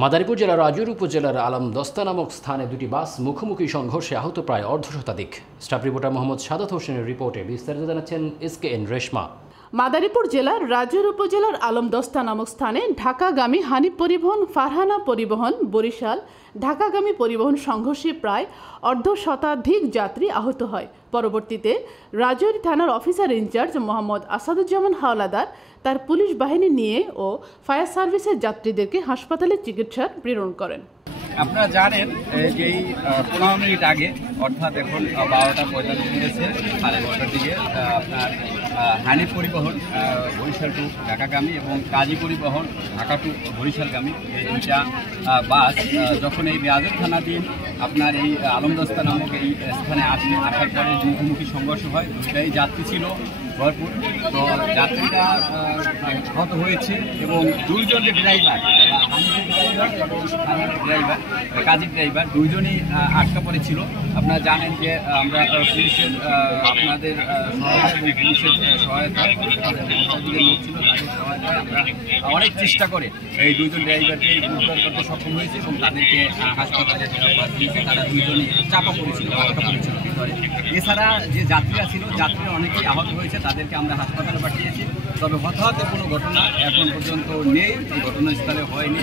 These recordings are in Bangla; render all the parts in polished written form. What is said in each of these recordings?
মাদারীপুর জেলার রাজুর উপজেলার আলমদস্তা নামক স্থানে দুটি বাস মুখোমুখি সংঘর্ষে আহত প্রায় অর্ধশতাধিক। স্টাফ রিপোর্টার মোহাম্মদ সাদাত হোসেনের রিপোর্টে বিস্তারিত জানাচ্ছেন SKN রেশমা। মাদারীপুর জেলার রাজুর উপজেলার আলমদস্তা নামক স্থানে ঢাকাগামী হানিফ পরিবহন, ফারহানা পরিবহন, বরিশাল ঢাকাগামী পরিবহন সংঘর্ষে প্রায় অর্ধশতাধিক যাত্রী আহত হয়। পরবর্তীতে রাজৌরি থানার অফিসার ইনচার্জ মোহাম্মদ আসাদুজ্জামান হাওলাদার তার পুলিশ বাহিনী নিয়ে ও ফায়ার সার্ভিসের যাত্রীদেরকে হাসপাতালে চিকিৎসার প্রেরণ করেন। আপনারা জানেন যে 15 মিনিট আগে অর্থাৎ এখন 12:45 12:30 দিকে আপনার হানিফ পরিবহন বরিশাল টু ঢাকাগামী এবং কাজী পরিবহন ঢাকা টু বরিশালগামী এই দুইটা বাস যখন এই রাজৌরি থানাধীন আপনার এই আলমদস্তা নামক এই স্থানে আসার পরে মুখোমুখি সংঘর্ষ হয়। দুইটাই যাত্রী ছিল ভরপুর। তো যাত্রীরা আহত হয়েছে এবং দুইজন যে ড্রাইভার ড্রাইভার কাজী ড্রাইভার দুইজনই আটকা পড়েছিল। আপনারা জানেন যে আমরা পুলিশের আপনাদের সহায়তা এবং পুলিশের সহায়তা লোক ছিল তাদের সহায়তায় আমরা অনেক চেষ্টা করে এই দুইজন ড্রাইভারকে উদ্ধার করতে সক্ষম হয়েছে এবং তাদেরকে হাসপাতালে দিয়েছে। তারা দুইজনই চাপা পড়েছিল, আটকা পড়েছিল ভিতরে। এছাড়া যে যাত্রীরা ছিল যাত্রীরা অনেকেই আহত হয়েছে, তাদেরকে আমরা হাসপাতালে পাঠিয়েছি। তবে হতাহত কোনো ঘটনা এখন পর্যন্ত নেই, এই ঘটনাস্থলে হয়নি।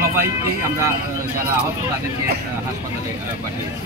সবাইকেই আমরা যারা আহত তাদেরকে হাসপাতালে পাঠিয়েছি।